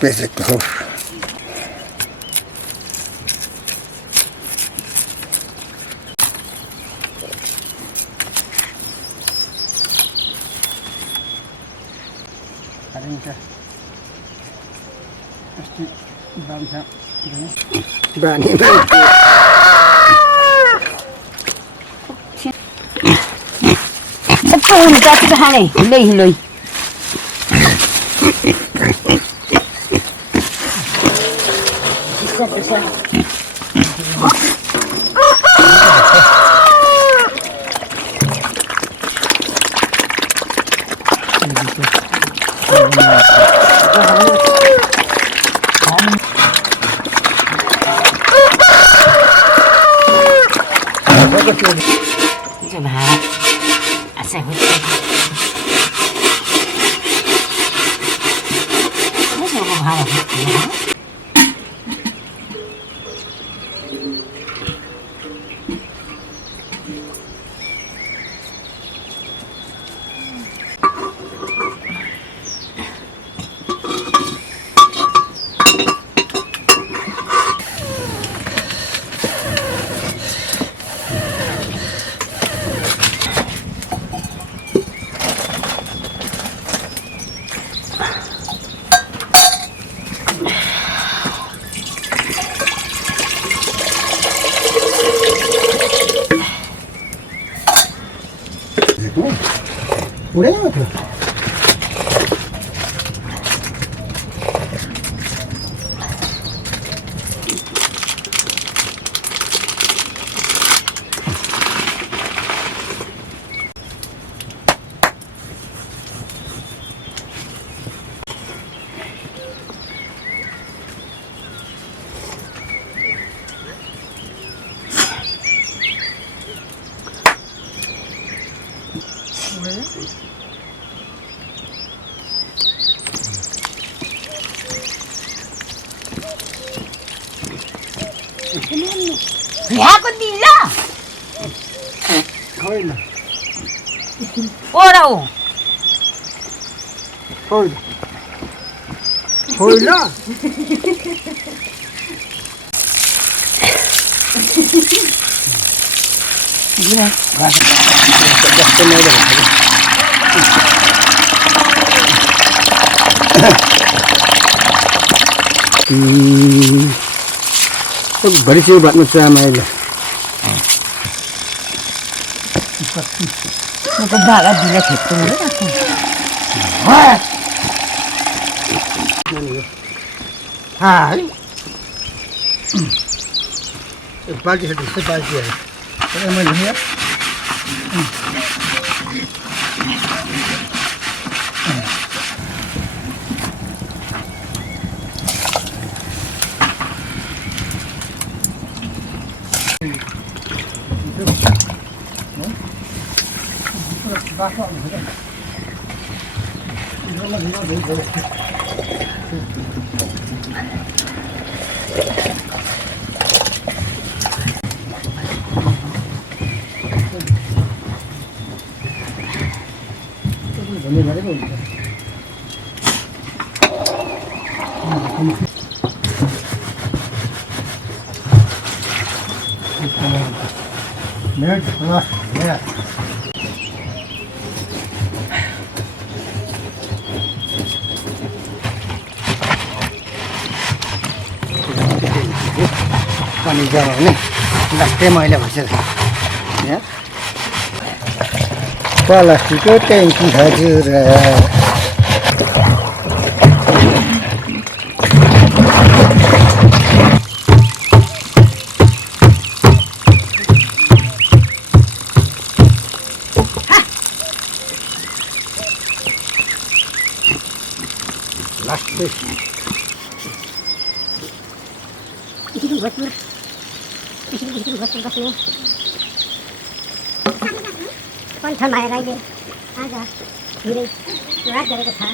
pesek. Bani hiloi. Udah tuh. Aku dila. Hoila. Orau. Hoila. Hoila. Gila. Bari sih buat macam mana? Aku baga dila gitu mulu aku. Wah. Hai. Pagi sedih, pagi ya. Kalau main ni ya. Ya. Panik jauh ni, dah temai lepas tu, ya. Plastik itu tangki hajar. Last fish. Itu betul. Itu betul. कौन था मायरा ये आजा धीरे रात जरे था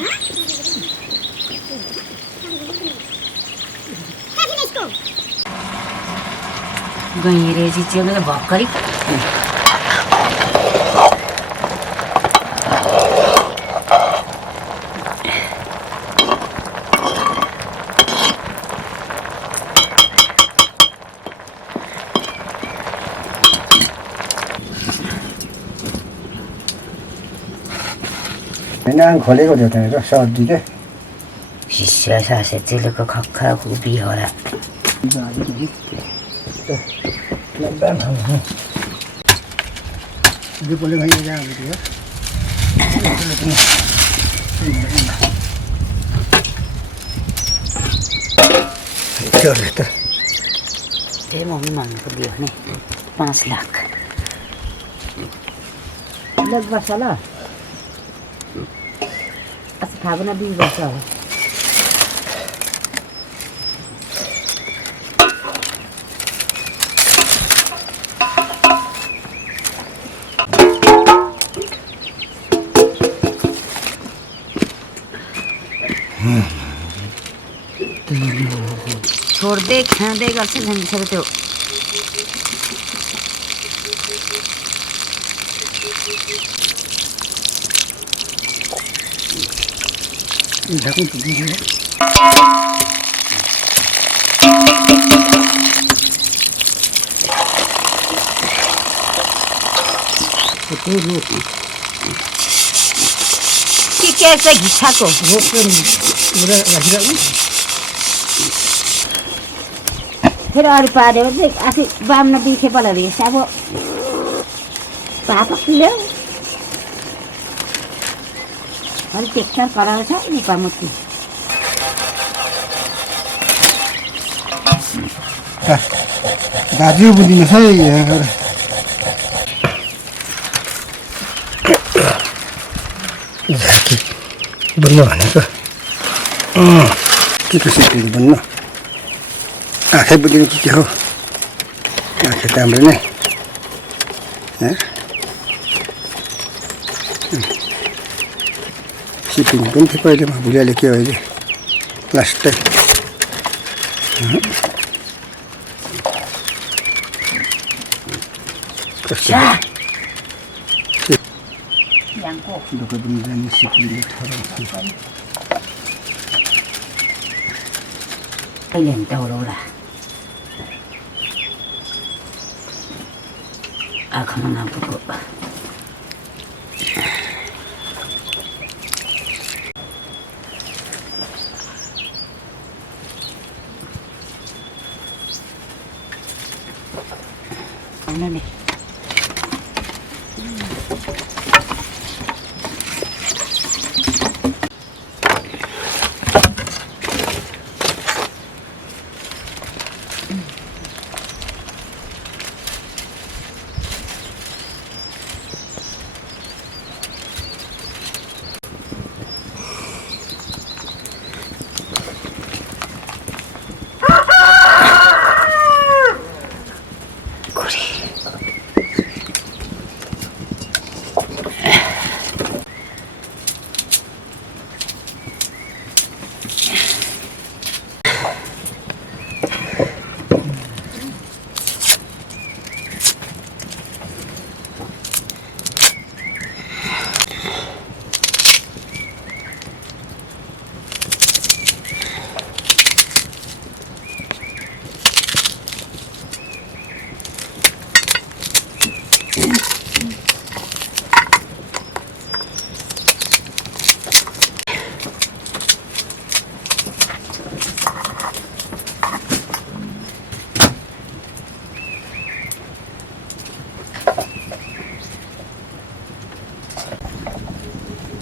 इसको गई रे जी चले भक्करी 그냥 걸리고 되더라고 서디게 비싸사세 찔르고 각하고 비허라. 이거 아니지 땀땀하고 이거 볼래 가야 되는데요 됐다 ए मम्मी माग्नु दियो भने 5 लाख वर्ष ल अस्ति खाबो न 20 वर्ष हो छोड्दै खाँदै गर्छ झन् त्यो ढाकुन पुग्नु के चाहिँ घिसाको फेरि अरू पाऱ्यो भने चाहिँ आफै बाम्न बिर्खे पला रहेछ अब पापा ल्याऊ अलिक टेक्चर कराउँछ नि पामुती दाजु बुझिनुहोस् है झाकी बुझ्नु भनेको के सेक्रेट बुझ्नु आँखै बुझ्नु के हो आँखै त हाम्रो नै सिपिङ पनि थियो पहिलेमा भुलिहाल्यो के हो अहिले लास्टै कस्तो दोकान पनि जाने सिपिङले ठहराउँछ अहिले नि दौडौला आँखामा नपुगो आउनु नि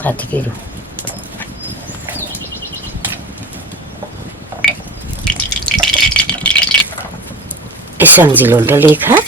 Katikiro. Isang zilong dalika.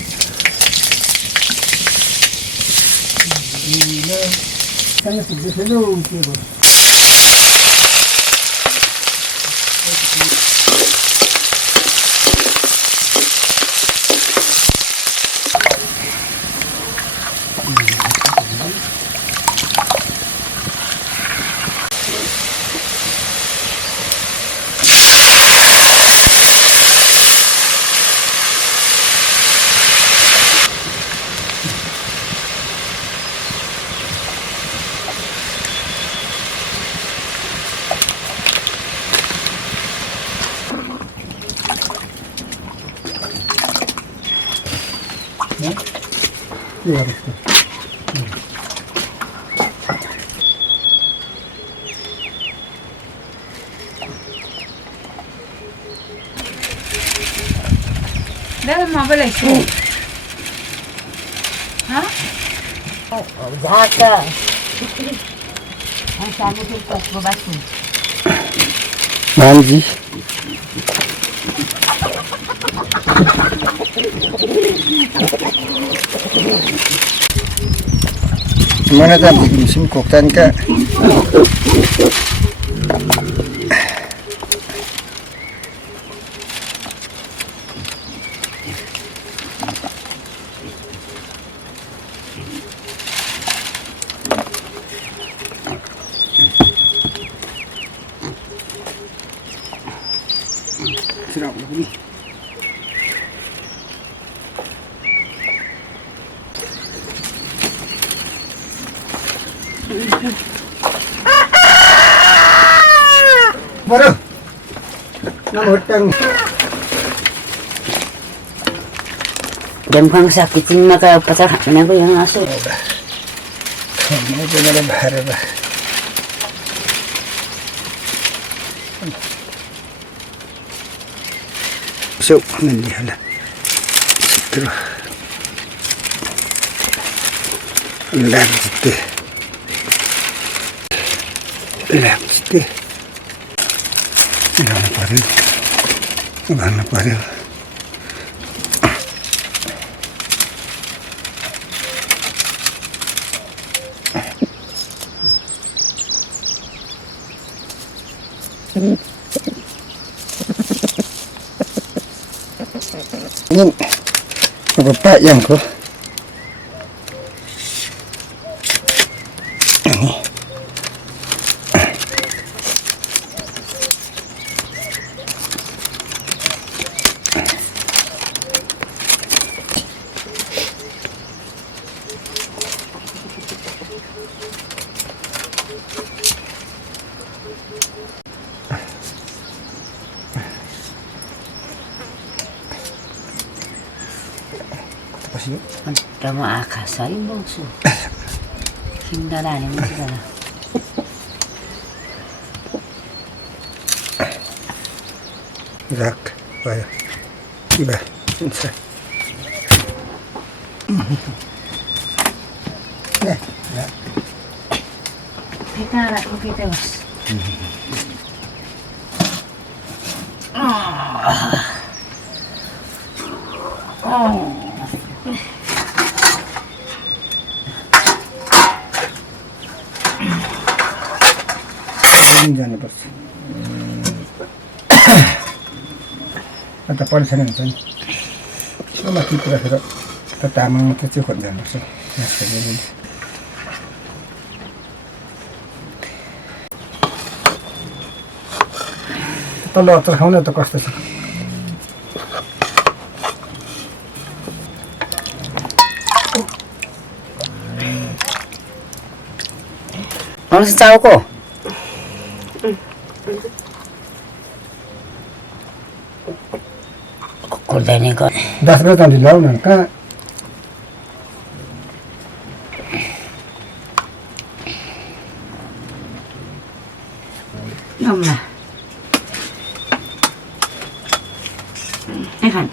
Đây mà với lại củ. Hả? Giá cơ. Anh sao nó không có bác củ. Manji. Mana tak musim koktan ka? Serap ni. Baru. Nak hutang. Dem khang sakit sing maka pasar na ko yang aso. Ini benar bahar bah. So, nanti hala. Terus. Lanjut. Lanjut. Gana pareho. Ini apa pak yang ko? Ini. Tama akasa yung bangso. Hindalani mo sila na. Rak, vaya. Iba, inside. Ya, ya. Kita harap ko kita was. जाने पर्छ अन्त परेछ नि हुन्छ नि यसो माथि राखेर त तामाङ मात्रै चाहिँ खोज्नु जानुपर्छ तल्लो अचार खाउन त कस्तो छ Ano sa tao ko? Kukuldanin ko. 10 minute अनि ल्याउ न कहाँ Ngâm na. Anh Hạnh.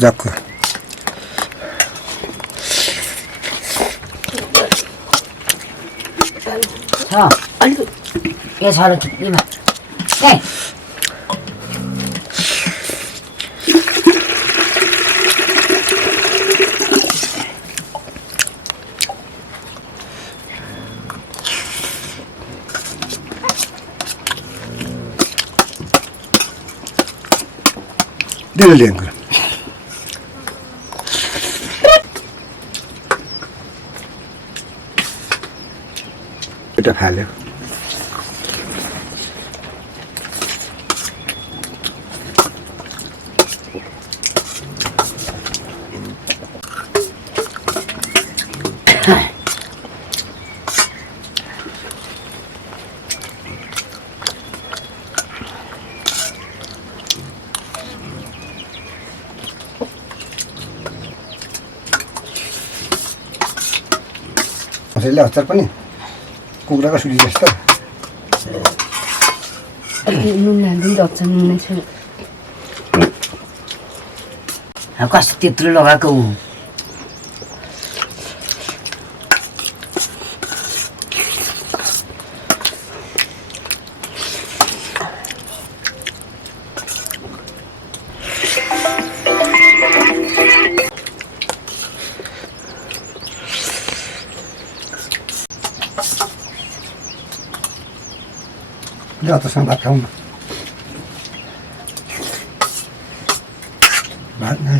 जाको Sao? Cái sao được đi mà. Đây. Đưa liền rồi. Kita halal. कसैले अचार पनि कुखुराको सुली जस्तो नुन हाल्दिनु त अचार नुनै छैन कस्तो त्यत्रो लगाएको ल अचारसँग भात खाउँ न भात नै